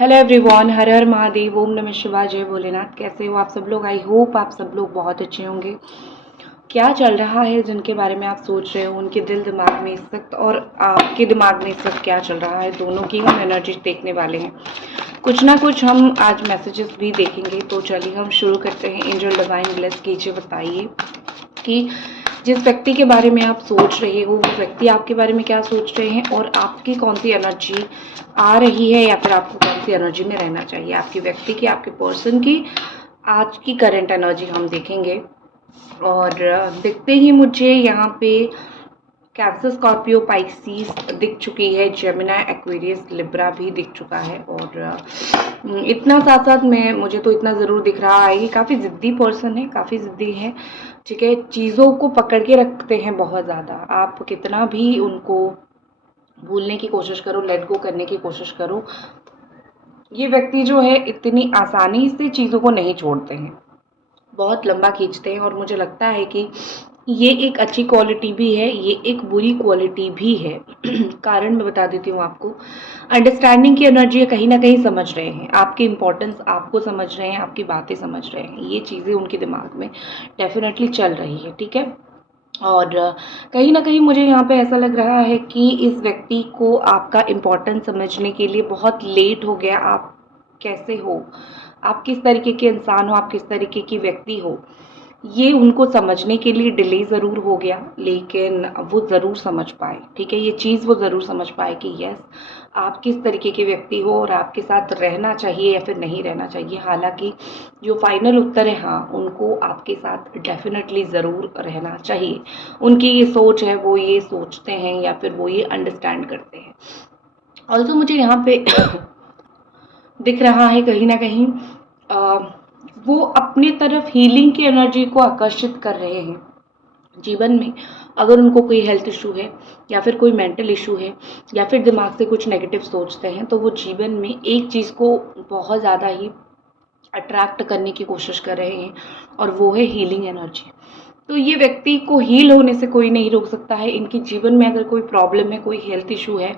Hello everyone, हर हर महादेव, ओम नमः शिवाय, जय भोलेनाथ। कैसे हो आप सब लोग? आई होप आप सब लोग बहुत अच्छे होंगे। क्या चल रहा है, जिनके बारे में आप सोच रहे हो, उनके दिल दिमाग में इस वक्त और आपके दिमाग में इस वक्त क्या चल रहा है, दोनों की हम एनर्जी देखने वाले हैं। कुछ ना कुछ हम आज मैसेजेस भी देखेंगे। तो चलिए हम शुरू करते हैं। एंजल डिवाइन ब्लेस कीजिए, बताइए कि जिस व्यक्ति के बारे में आप सोच रहे हो वो व्यक्ति आपके बारे में क्या सोच रहे हैं और आपकी कौन सी एनर्जी आ रही है, या फिर आपको कौन सी एनर्जी में रहना चाहिए, आपके व्यक्ति की, आपके पर्सन की आज की करंट एनर्जी हम देखेंगे। और देखते ही मुझे यहाँ पे कैंसर, स्कॉर्पियो, पाइसिस दिख चुकी है, जेमिनी, एक्वेरियस, लिब्रा भी दिख चुका है। और इतना साथ साथ में मुझे तो इतना ज़रूर दिख रहा है कि काफ़ी ज़िद्दी पर्सन है, काफ़ी ज़िद्दी है। ठीक है, चीज़ों को पकड़ के रखते हैं बहुत ज़्यादा। आप कितना भी उनको भूलने की कोशिश करो, लेट गो करने की कोशिश करो, ये व्यक्ति जो है इतनी आसानी से चीज़ों को नहीं छोड़ते हैं, बहुत लंबा खींचते हैं। और मुझे लगता है कि ये एक अच्छी क्वालिटी भी है, ये एक बुरी क्वालिटी भी है। कारण मैं बता देती हूँ आपको। अंडरस्टैंडिंग की एनर्जी कहीं ना कहीं समझ रहे हैं, आपकी इंपॉर्टेंस आपको समझ रहे हैं, आपकी बातें समझ रहे हैं, ये चीज़ें उनके दिमाग में डेफिनेटली चल रही है। ठीक है, और कहीं ना कहीं मुझे यहाँ पे ऐसा लग रहा है कि इस व्यक्ति को आपका इम्पोर्टेंस समझने के लिए बहुत लेट हो गया। आप कैसे हो, आप किस तरीके के इंसान हो, आप किस तरीके की व्यक्ति हो, ये उनको समझने के लिए डिले ज़रूर हो गया, लेकिन वो ज़रूर समझ पाए। ठीक है, ये चीज़ वो ज़रूर समझ पाए कि यस, आप किस तरीके के व्यक्ति हो और आपके साथ रहना चाहिए या फिर नहीं रहना चाहिए। हालांकि जो फाइनल उत्तर है, हाँ, उनको आपके साथ डेफिनेटली ज़रूर रहना चाहिए। उनकी ये सोच है, वो ये सोचते हैं या फिर वो ये अंडरस्टैंड करते हैं। ऑल्सो मुझे यहाँ पे दिख रहा है कहीं ना कहीं वो अपनी तरफ हीलिंग की एनर्जी को आकर्षित कर रहे हैं। जीवन में अगर उनको कोई हेल्थ इशू है या फिर कोई मेंटल इशू है या फिर दिमाग से कुछ नेगेटिव सोचते हैं, तो वो जीवन में एक चीज़ को बहुत ज़्यादा ही अट्रैक्ट करने की कोशिश कर रहे हैं, और वो है हीलिंग एनर्जी। तो ये व्यक्ति को हील होने से कोई नहीं रोक सकता है। इनके जीवन में अगर कोई प्रॉब्लम है, कोई हेल्थ इशू है,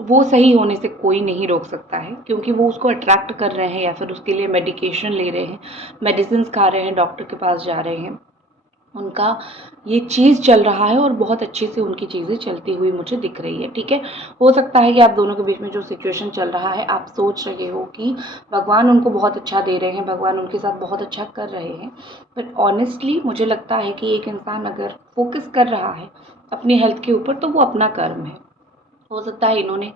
वो सही होने से कोई नहीं रोक सकता है, क्योंकि वो उसको अट्रैक्ट कर रहे हैं या फिर उसके लिए मेडिकेशन ले रहे हैं, मेडिसिन खा रहे हैं, डॉक्टर के पास जा रहे हैं। उनका ये चीज़ चल रहा है और बहुत अच्छे से उनकी चीज़ें चलती हुई मुझे दिख रही है। ठीक है, हो सकता है कि आप दोनों के बीच में जो सिचुएशन चल रहा है, आप सोच रहे हो कि भगवान उनको बहुत अच्छा दे रहे हैं, भगवान उनके साथ बहुत अच्छा कर रहे हैं। बट ऑनेस्टली मुझे लगता है कि एक इंसान अगर फोकस कर रहा है अपनी हेल्थ के ऊपर, तो वो अपना कर्म है। हो सकता है इन्होंने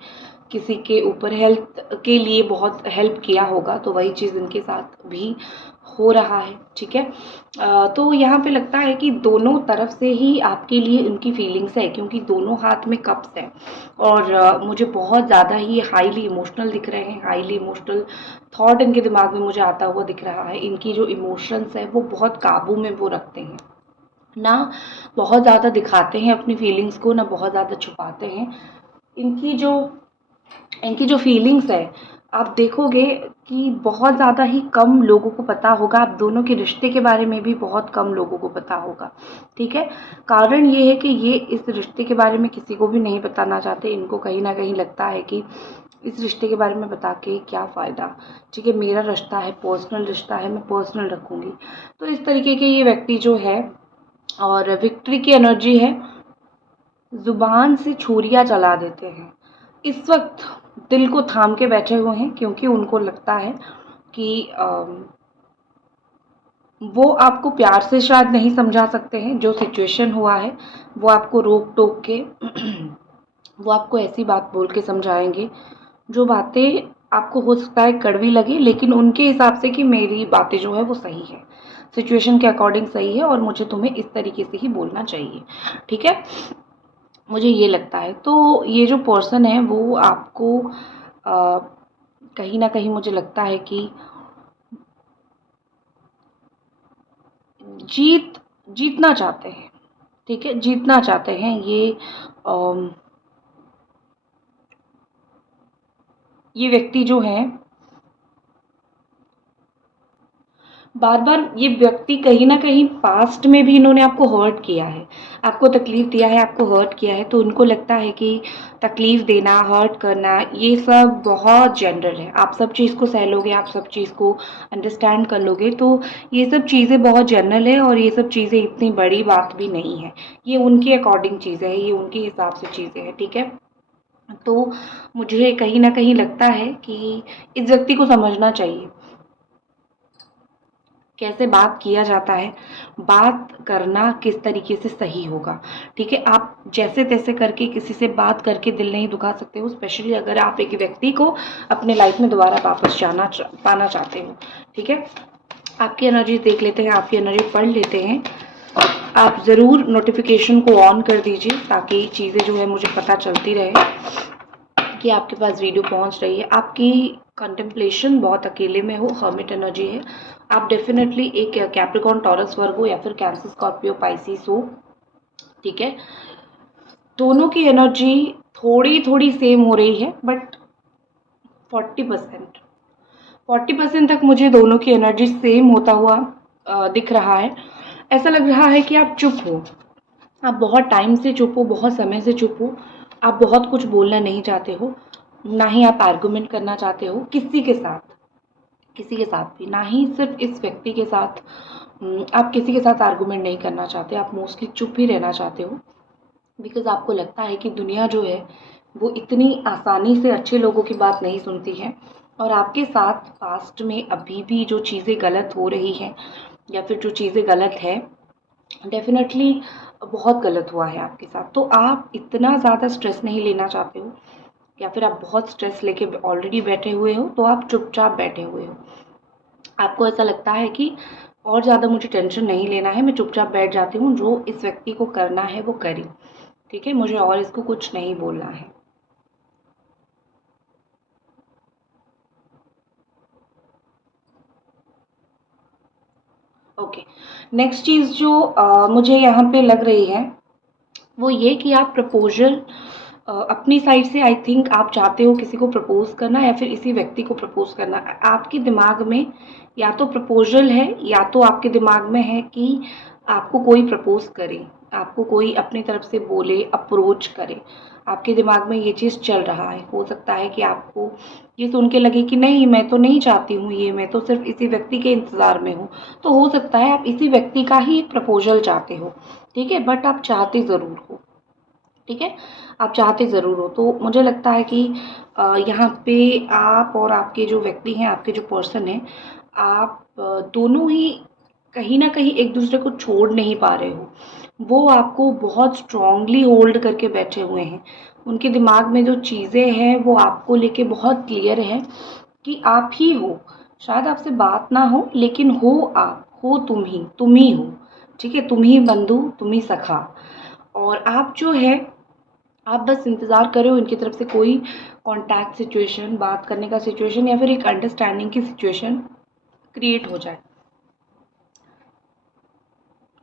किसी के ऊपर हेल्थ के लिए बहुत हेल्प किया होगा, तो वही चीज़ इनके साथ भी हो रहा है। ठीक है, तो यहाँ पे लगता है कि दोनों तरफ से ही आपके लिए उनकी फीलिंग्स है, क्योंकि दोनों हाथ में कप्स हैं। और मुझे बहुत ज़्यादा ही हाईली इमोशनल दिख रहे हैं, हाईली इमोशनल थॉट इनके दिमाग में मुझे आता हुआ दिख रहा है। इनकी जो इमोशंस है वो बहुत काबू में वो रखते हैं, ना बहुत ज़्यादा दिखाते हैं अपनी फीलिंग्स को, ना बहुत ज़्यादा छुपाते हैं। इनकी जो इनकी जो फीलिंग्स है, आप देखोगे कि बहुत ज़्यादा ही कम लोगों को पता होगा। आप दोनों के रिश्ते के बारे में भी बहुत कम लोगों को पता होगा। ठीक है, कारण ये है कि ये इस रिश्ते के बारे में किसी को भी नहीं बताना चाहते। इनको कहीं ना कहीं लगता है कि इस रिश्ते के बारे में बता के क्या फ़ायदा। ठीक है, मेरा रिश्ता है, पर्सनल रिश्ता है, मैं पर्सनल रखूँगी। तो इस तरीके के ये व्यक्ति जो है, और विक्ट्री की एनर्जी है, जुबान से छुरियाँ चला देते हैं। इस वक्त दिल को थाम के बैठे हुए हैं, क्योंकि उनको लगता है कि वो आपको प्यार से शायद नहीं समझा सकते हैं। जो सिचुएशन हुआ है वो आपको रोक टोक के वो आपको ऐसी बात बोल के समझाएंगे जो बातें आपको हो सकता है कड़वी लगे, लेकिन उनके हिसाब से कि मेरी बातें जो है वो सही है, सिचुएशन के अकॉर्डिंग सही है, और मुझे तुम्हें इस तरीके से ही बोलना चाहिए। ठीक है, मुझे ये लगता है। तो ये जो पर्सन है वो आपको कहीं ना कहीं मुझे लगता है कि जीत जीतना चाहते हैं। ठीक है, जीतना चाहते हैं। अम, ये व्यक्ति जो है बार बार ये व्यक्ति कहीं ना कहीं पास्ट में भी इन्होंने आपको हर्ट किया है, आपको तकलीफ दिया है, आपको हर्ट किया है, तो उनको लगता है कि तकलीफ देना, हर्ट करना, ये सब बहुत जनरल है। आप सब चीज़ को सह लोगे, आप सब चीज़ को अंडरस्टैंड कर लोगे, तो ये सब चीज़ें बहुत जनरल है और ये सब चीज़ें इतनी बड़ी बात भी नहीं है। ये उनके अकॉर्डिंग चीज़ें हैं, ये उनके हिसाब से चीज़ें हैं, ठीक है। तो मुझे कहीं ना कहीं लगता है कि इस व्यक्ति को समझना चाहिए कैसे बात किया जाता है, बात करना किस तरीके से सही होगा, ठीक है। आप जैसे तैसे करके किसी से बात करके दिल नहीं दुखा सकते हो, स्पेशली अगर आप एक व्यक्ति को अपने लाइफ में दोबारा वापस पाना चाहते हो, ठीक है। आपकी एनर्जी देख लेते हैं, आपकी एनर्जी पढ़ लेते हैं। आप ज़रूर नोटिफिकेशन को ऑन कर दीजिए ताकि चीज़ें जो है मुझे पता चलती रहे कि आपके पास वीडियो पहुंच रही है। आपकी कंटेम्पलेशन बहुत अकेले में हो, हर्मिट एनर्जी है। आप डेफिनेटली एक कैप्रिकॉर्न, टॉरस, वर्गो या फिर कैंसर, स्कॉर्पियो, पाइसिस हो, ठीक है। दोनों की एनर्जी थोड़ी थोड़ी सेम हो रही है, बट 40% तक मुझे दोनों की एनर्जी सेम होता हुआ दिख रहा है। ऐसा लग रहा है कि आप चुप हो, आप बहुत टाइम से चुप हो, बहुत समय से चुप हो। आप बहुत कुछ बोलना नहीं चाहते हो, ना ही आप आर्गुमेंट करना चाहते हो किसी के साथ, किसी के साथ भी, ना ही सिर्फ इस व्यक्ति के साथ। आप किसी के साथ आर्गुमेंट नहीं करना चाहते, आप मोस्टली चुप ही रहना चाहते हो, बिकॉज आपको लगता है कि दुनिया जो है वो इतनी आसानी से अच्छे लोगों की बात नहीं सुनती है। और आपके साथ पास्ट में अभी भी जो चीज़ें गलत हो रही हैं या फिर जो चीज़ें गलत है, डेफिनेटली बहुत गलत हुआ है आपके साथ। तो आप इतना ज़्यादा स्ट्रेस नहीं लेना चाहते हो, या फिर आप बहुत स्ट्रेस लेके ऑलरेडी बैठे हुए हो, तो आप चुपचाप बैठे हुए हो। आपको ऐसा लगता है कि और ज़्यादा मुझे टेंशन नहीं लेना है, मैं चुपचाप बैठ जाती हूँ, जो इस व्यक्ति को करना है वो करी, ठीक है, मुझे और इसको कुछ नहीं बोलना है। ओके, नेक्स्ट चीज़ जो मुझे यहाँ पे लग रही है वो ये कि आप प्रपोजल अपनी साइड से, आई थिंक आप चाहते हो किसी को प्रपोज करना या फिर इसी व्यक्ति को प्रपोज करना। आपके दिमाग में या तो प्रपोजल है या तो आपके दिमाग में है कि आपको कोई प्रपोज करे, आपको कोई अपनी तरफ से बोले, अप्रोच करे। आपके दिमाग में ये चीज़ चल रहा है। हो सकता है कि आपको ये सुन के लगे कि नहीं, मैं तो नहीं चाहती हूँ ये, मैं तो सिर्फ इसी व्यक्ति के इंतज़ार में हूँ। तो हो सकता है आप इसी व्यक्ति का ही एक प्रपोजल चाहते हो, ठीक है, बट आप चाहते ज़रूर हो, ठीक है, आप चाहते ज़रूर हो। तो मुझे लगता है कि यहाँ पे आप और आपके जो व्यक्ति हैं, आपके जो पर्सन हैं, आप दोनों ही कहीं ना कहीं एक दूसरे को छोड़ नहीं पा रहे हो। वो आपको बहुत स्ट्रांगली होल्ड करके बैठे हुए हैं। उनके दिमाग में जो चीज़ें हैं वो आपको लेके बहुत क्लियर है कि आप ही हो। शायद आपसे बात ना हो, लेकिन हो, आप हो, तुम ही हो, ठीक है, तुम ही बंधु, तुम ही सखा। और आप जो है, आप बस इंतज़ार करो इनकी तरफ से कोई कॉन्टैक्ट सिचुएशन, बात करने का सिचुएशन या फिर एक अंडरस्टैंडिंग की सिचुएशन क्रिएट हो जाए।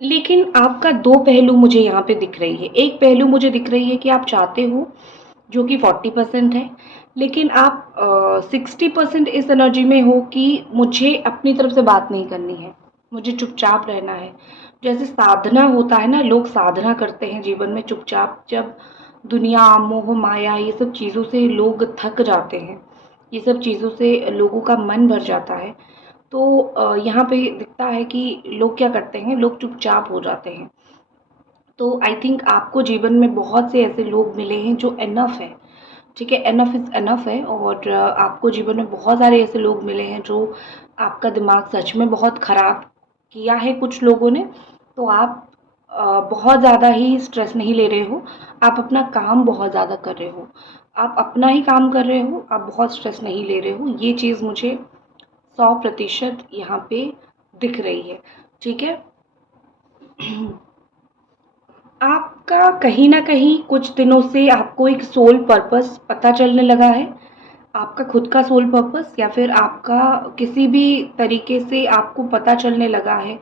लेकिन आपका दो पहलू मुझे यहाँ पे दिख रही है। एक पहलू मुझे दिख रही है कि आप चाहते हो, जो कि 40% है, लेकिन आप 60% इस एनर्जी में हो कि मुझे अपनी तरफ से बात नहीं करनी है, मुझे चुपचाप रहना है। जैसे साधना होता है ना, लोग साधना करते हैं जीवन में चुपचाप, जब दुनिया, मोह माया, ये सब चीज़ों से लोग थक जाते हैं, ये सब चीज़ों से लोगों का मन भर जाता है, तो यहाँ पे दिखता है कि लोग क्या करते हैं, लोग चुपचाप हो जाते हैं। तो आई थिंक आपको जीवन में बहुत से ऐसे लोग मिले हैं जो एनफ है, ठीक है, एनफ इज़ एनफ है। और आपको जीवन में बहुत सारे ऐसे लोग मिले हैं जो आपका दिमाग सच में बहुत ख़राब किया है कुछ लोगों ने। तो आप बहुत ज़्यादा ही स्ट्रेस नहीं ले रहे हो, आप अपना काम बहुत ज़्यादा कर रहे हो, आप अपना ही काम कर रहे हो, आप बहुत स्ट्रेस नहीं ले रहे हो। ये चीज़ मुझे 100% यहाँ पे दिख रही है, ठीक है। आपका कहीं ना कहीं कुछ दिनों से आपको एक सोल पर्पस पता चलने लगा है, आपका खुद का सोल पर्पस, या फिर आपका किसी भी तरीके से आपको पता चलने लगा है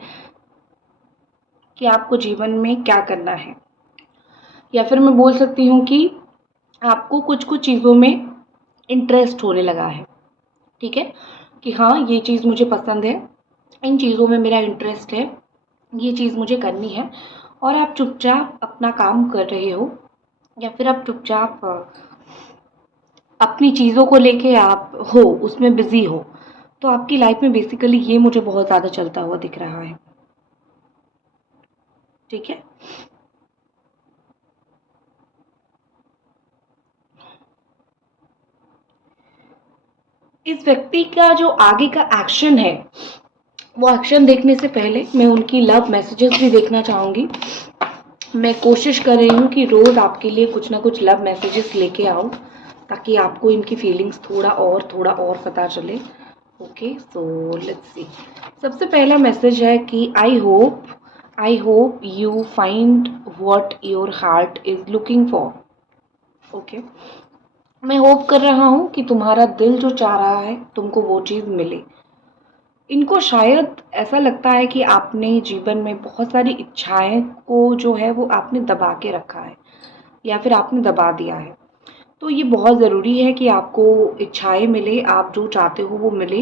कि आपको जीवन में क्या करना है। या फिर मैं बोल सकती हूँ कि आपको कुछ कुछ चीज़ों में इंटरेस्ट होने लगा है, ठीक है, कि हाँ ये चीज़ मुझे पसंद है, इन चीज़ों में मेरा इंटरेस्ट है, ये चीज़ मुझे करनी है, और आप चुपचाप अपना काम कर रहे हो या फिर आप चुपचाप अपनी चीज़ों को लेके आप हो उसमें बिजी हो, तो आपकी लाइफ में बेसिकली ये मुझे बहुत ज़्यादा चलता हुआ दिख रहा है। ठीक है, इस व्यक्ति का जो आगे का एक्शन है, वो एक्शन देखने से पहले मैं उनकी लव मैसेजेस भी देखना चाहूँगी। मैं कोशिश कर रही हूँ कि रोज़ आपके लिए कुछ ना कुछ लव मैसेजेस लेके आऊँ, ताकि आपको इनकी फीलिंग्स थोड़ा और पता चले। Okay, so let's see. सबसे पहला मैसेज है कि I hope you find what your heart is looking for. Okay, मैं होप कर रहा हूँ कि तुम्हारा दिल जो चाह रहा है तुमको वो चीज़ मिले। इनको शायद ऐसा लगता है कि आपने जीवन में बहुत सारी इच्छाएं को जो है वो आपने दबा के रखा है या फिर आपने दबा दिया है। तो ये बहुत ज़रूरी है कि आपको इच्छाएं मिले, आप जो चाहते हो वो मिले,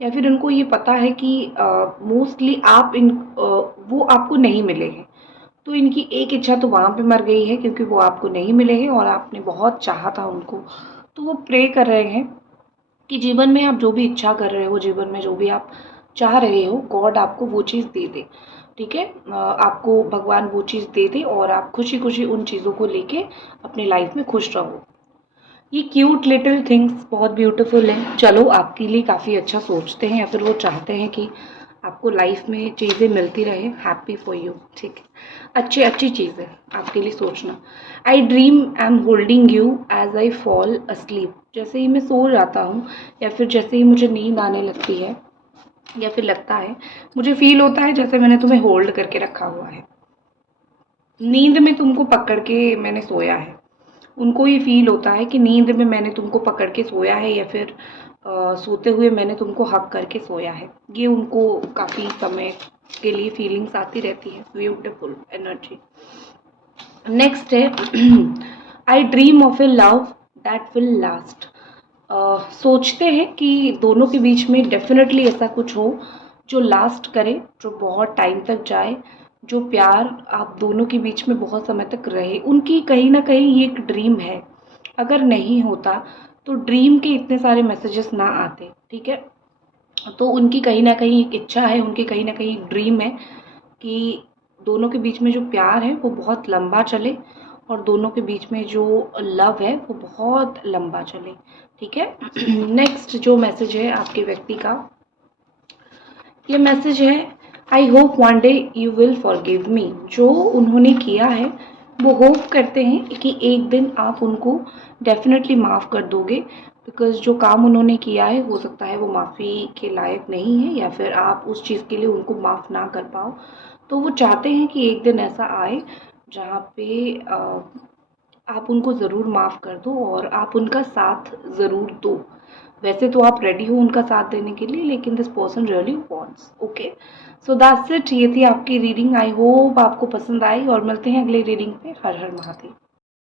या फिर उनको ये पता है कि मोस्टली आप वो आपको नहीं मिले हैं। तो इनकी एक इच्छा तो वहाँ पे मर गई है क्योंकि वो आपको नहीं मिले हैं और आपने बहुत चाहा था उनको। तो वो प्रे कर रहे हैं कि जीवन में आप जो भी इच्छा कर रहे हो, जीवन में जो भी आप चाह रहे हो, गॉड आपको वो चीज़ दे दे। ठीक है, आपको भगवान वो चीज़ दे दे और आप खुशी खुशी उन चीज़ों को लेके अपनी लाइफ में खुश रहो। ये क्यूट लिटिल थिंग्स बहुत ब्यूटीफुल हैं। चलो, आपके लिए काफ़ी अच्छा सोचते हैं या फिर वो चाहते हैं कि आपको लाइफ में चीज़ें मिलती रहे। Happy for you. ठीक है, अच्छी चीज़ है आपके लिए सोचना। I dream I am holding you as I fall asleep. जैसे ही मैं सो जाता हूँ या फिर जैसे ही मुझे नींद आने लगती है या फिर लगता है, मुझे फील होता है जैसे मैंने तुम्हें होल्ड करके रखा हुआ है, नींद में तुमको पकड़ के मैंने सोया है। उनको ये फील होता है कि नींद में मैंने तुमको पकड़ के सोया है या फिर सोते हुए मैंने तुमको हक करके सोया है। ये उनको काफ़ी समय के लिए फीलिंग्स आती रहती है। Beautiful energy. नेक्स्ट है आई dream of A love that will last. सोचते हैं कि दोनों के बीच में डेफिनेटली ऐसा कुछ हो जो लास्ट करे, जो बहुत टाइम तक जाए, जो प्यार आप दोनों के बीच में बहुत समय तक रहे। उनकी कहीं ना कहीं ये एक ड्रीम है। अगर नहीं होता तो ड्रीम के इतने सारे मैसेजेस ना आते। ठीक है, तो उनकी कहीं ना कहीं एक इच्छा है, उनकी कहीं ना कहीं एक ड्रीम है कि दोनों के बीच में जो प्यार है वो बहुत लंबा चले और दोनों के बीच में जो लव है वो बहुत लंबा चले। ठीक है, नेक्स्ट जो मैसेज है आपके व्यक्ति का, ये मैसेज है I hope one day you will forgive me. जो उन्होंने किया है वो होप करते हैं कि एक दिन आप उनको डेफिनेटली माफ़ कर दोगे, बिकॉज जो काम उन्होंने किया है हो सकता है वो माफ़ी के लायक नहीं है या फिर आप उस चीज़ के लिए उनको माफ़ ना कर पाओ। तो वो चाहते हैं कि एक दिन ऐसा आए जहाँ पे आप उनको ज़रूर माफ़ कर दो और आप उनका साथ ज़रूर दो। वैसे तो आप रेडी हो उनका साथ देने के लिए, लेकिन this person really wants. Okay, so that's it. ये थी आपकी रीडिंग। आई होप आपको पसंद आई और मिलते हैं अगले रीडिंग पे। हर हर महादेव।